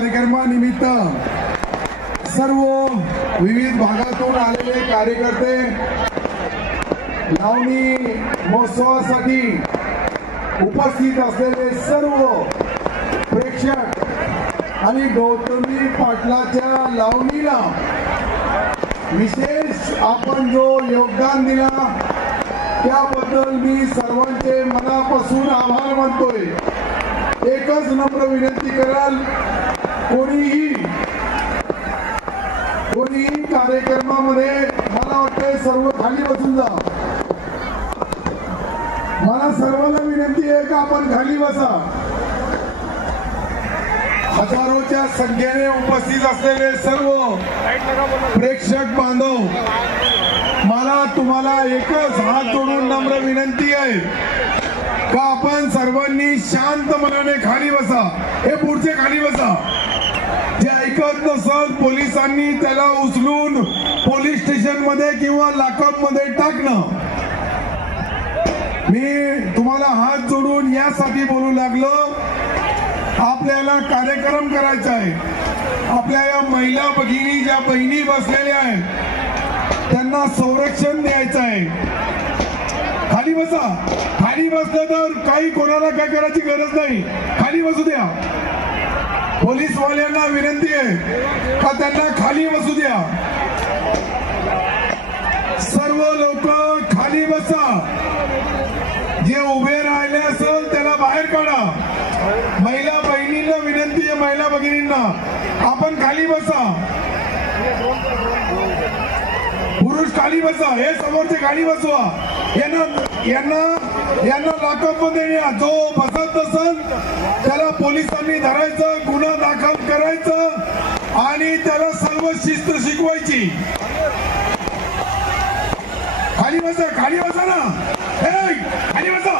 कार्यक्रमानिमित्त सर्व विविध भागातून आलेले कार्यकर्ते लावणी महोत्सवासाठी उपस्थित असलेले सर्व प्रेक्षक आणि गौतमी पाटलाच्या लावणीला विशेष आपण जो योगदान दिला त्याबद्दल मी सर्वांचे मनापासून आभार मानतोय। एकच नम्र विनंती कराल, कोणीही कार्यक्रमामध्ये मला वाटतंय सर्व खाली बसून जा। मला सर्वांना विनंती आहे की आपण खाली बसा। हजारोच्या संख्येने उपस्थित असलेले सर्व प्रेक्षक बांधव, मला तुम्हाला एकच हात जोडून नम्र विनंती आहे का आपण सर्वांनी शांत मनाने खाली बसा। हे पुढचे खाली बसा। जे ऐकत नसत पोलिसांनी त्याला उचलून पोलीस स्टेशन मध्ये किंवा लॉकअप मध्ये टाकणं। मी तुम्हाला हात जोडून यासाठी बोलू लागलो, आपल्याला कार्यक्रम करायचा आहे। आपल्या या महिला भगिनी ज्या बहिणी बसलेल्या आहेत त्यांना संरक्षण द्यायचं आहे। खाली बसा। खाली बसलं तर काही कोणाला काय करायची गरज नाही, खाली बसू द्या। पोलीस वाल्यांना विनंती आहे का त्यांना खाली बसू द्या। सर्व लोक खाली बसा। जे उभे राहिले असेल त्याला बाहेर काढा। महिला बहिणींना विनंती आहे, महिला भगिनींना आपण खाली बसा। पुरुष खाली बसा। हे समोरचे खाली बसवा। यांना लॉकअप मध्ये न्या। जो बसत नसेल त्याला पोलिसांनी धरायचं, गुन्हा दाखल करायचं आणि त्याला सर्व शिस्त शिकवायची। खाली बसा। खाली बसा ना। हे खाली बसा।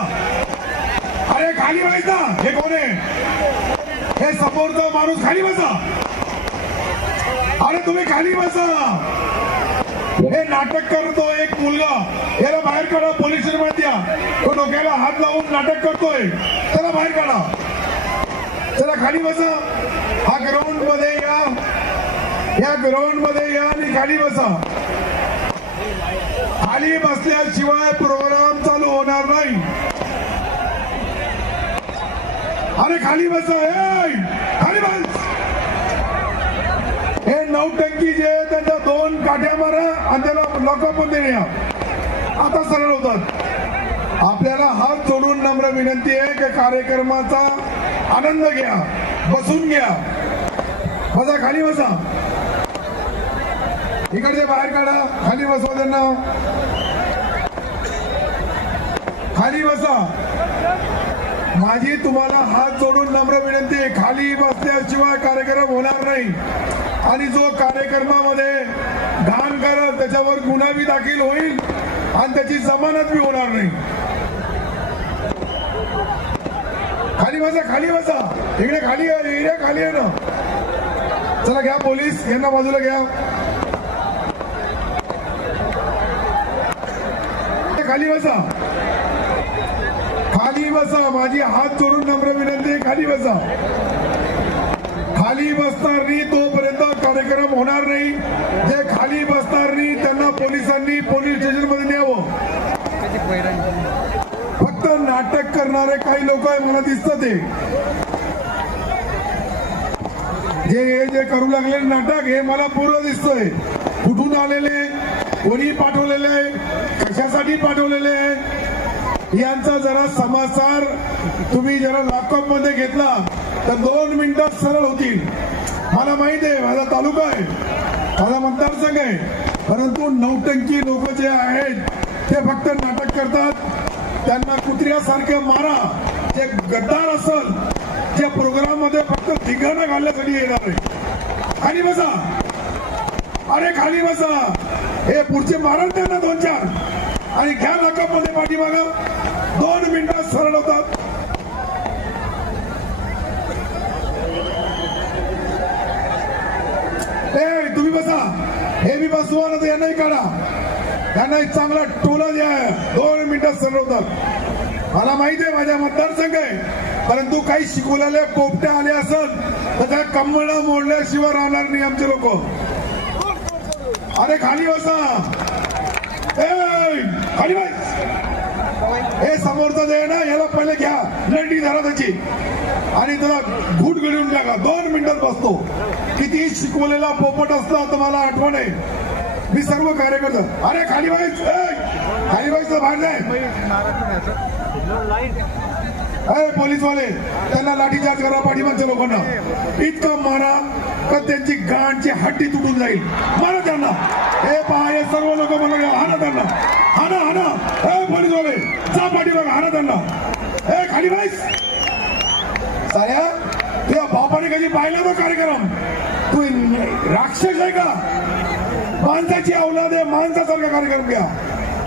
अरे खाली बसा। हे कोण आहे? हे समोरचा माणूस खाली बसा। अरे तुम्ही खाली बसा। हे नाटक करतो एक मुलगा, याला बाहेर काढा। पोलीस स्टेशन मध्ये द्या। तो डोक्याला हात लावून नाटक करतोय, त्याला बाहेर काढा। चला खाली बसा। हा ग्राउंड मध्ये या। या ग्राउंड मध्ये या आणि खाली बसा। खाली बसल्याशिवाय प्रोग्राम चालू होणार नाही। अरे खाली बसा। खाली बस। हे नौटंकी जे त्यांच्या दोन काठ्या मारा आणि त्याला लॉकअप मध्ये न्या। आता सरळ होतात। आपल्याला हात जोडून नम्र विनंती आहे की कार्यक्रमाचा आनंद घ्या। बसून घ्या। बसा। खाली बसा। इकडचे बाहेर काढा। खाली बसवा त्यांना। खाली बसा। माझी तुम्हाला हात जोडून नम्र विनंती आहे, खाली बसल्याशिवाय कार्यक्रम होणार नाही। आणि जो कार्यक्रमामध्ये घाण करत त्याच्यावर गुन्हाही दाखल होईल आणि त्याची जमानत भी होणार नाही। खाली बसा। खाली बसा। इकडे खाली आहे, एरिया खाली आहे ना। चला घ्या पोलीस, यांना बाजूला घ्या। खाली बसा। खाली बसा। माझी हात जोडून नम्र विनंती आहे, खाली बसा। खाली बसणार नाही तोपर्यंत कार्यक्रम होणार नाही। जे खाली बसणार नाही त्यांना पोलिसांनी पोलीस स्टेशन मध्ये न्यावं। फक्त नाटक करणारे काही लोक आहे, मला दिसतं ते जे करू लागले नाटक, हे मला पूर्ण दिसतंय। कुठून आलेले, कोणी पाठवलेले, कशासाठी पाठवलेले, यांचा जरा समाचार तुम्ही जरा लॉकअप मध्ये घेतला तर 2 मिनिटात सरळ होतील। मला माहित आहे, माझा तालुका आहे, माझा मतदारसंघ आहे, परंतु नौटंकी लोक जे आहेत ते फक्त नाटक करतात। त्यांना कुत्र्यासारखं मारा। जे गद्दार असेल, जे प्रोग्राम मध्ये फक्त धिंगाणा घालण्यासाठी येणार आहे। खाली बसा। अरे खाली बसा। हे पुढचे मारण त्यांना 2-4 आणि घ्या लॉकअप मध्ये पाठीमागा। 2 मिनिटात सरळ होतात। तुम्ही बसा। हे मी बसवा ना, यांनाही काढा। त्यांना एक चांगला टोला द्या। 2 मिनिटात सरळ होतात। मला माहिती आहे माझ्या मतदारसंघ आहे, परंतु काही शिकवलेले पोपट्या आले असत तर त्या कंबळ मोडल्याशिवाय राहणार नाही आमचे लोक. अरे खाली बसा, खाली बस. हे समोरचं जे आहे ना याला पहिले घ्या, नंडी धरा त्याची आणि त्याला घूट गिळून टाका. 2 मिनिटात बसतो. किती शिकवलेला पोपट असला तर मला आठवण आहे. मी सर्व कार्यकर्ता, अरे खाली व्हायच, खाली व्हायचं बाहेर नाही. पोलीसवाले त्यांना लाठीचार्ज करा पाठीमागच्या लोकांना. इतकं मारा का त्यांची गांडची हड्डी तुटून जाईल. मारा त्यांना. हे पहा हे सर्व लोक मला हाना त्यांना, हाना हाना. पोलीसवाले जा पाठीमाग, हाना त्यांना. हे खाली व्हायच. साऱ्या तुझ्या बापाने कधी पाहिला तो कार्यक्रम? तू राक्षस आहे का? माणसाची औलाद आहे, माणसासारखा कार्यक्रम घ्या.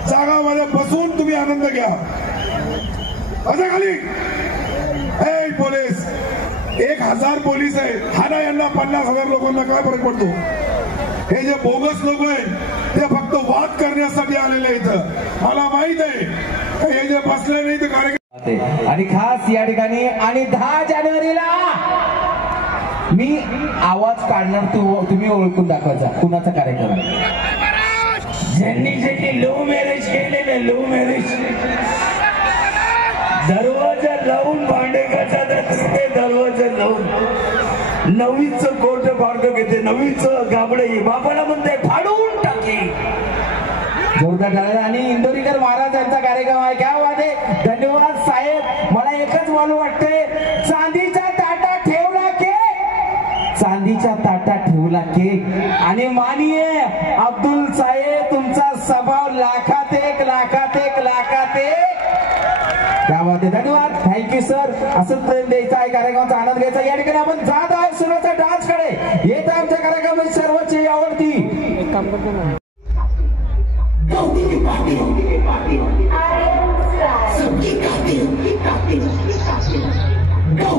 जागामध्ये बसून तुम्ही आनंद घ्या. असं खाली पोलीस 1000 पोलीस आहे. हाना यांना 50,000 लोकांना काय फरक पडतो? हे जे बोगस लोक आहे ते फक्त वाद करण्यासाठी आलेले इथं. मला माहित आहे हे जे बसले नाही ते कार्यक्रम. आणि खास या ठिकाणी आणि 10 जानेवारीला मी आवाज काढणार, तुम्ही ओळखून दाखवायचा कुणाचा कार्यक्रम. ज्यांनी लव्ह मॅरेज केलेलं, लव्ह मॅरेज दरवाजा लावून भांडे घालतात, दरवाजा लावून 9वीच कोर्ट फाडतो घेते, 9वीच गाबडे बापाला म्हणते फाडून टाकी. जोरदार झाला. आणि इंदोरीकर महाराज यांचा कार्यक्रम आहे. क्या बात आहे. धन्यवाद साहेब. मला एकच बोलू वाटतंय, चांदीचा ताटा ठेवला केक, चांदीच्या ताटात ठेवला केक. आणि माननीय अब्दुल साहेब तुमचा स्वभाव लाखात एक, लाखात एक, लाखात एक. क्या बात आहे. धन्यवाद. Thank you sir. असंच प्रेम द्यायचा आहे, कार्यक्रमाचा आनंद घ्यायचा. या ठिकाणी आपण जात आहोत सुरुवातीचा डान्स कडे. येत आमच्या कार्यक्रमाची सर्वांची आवडती Go,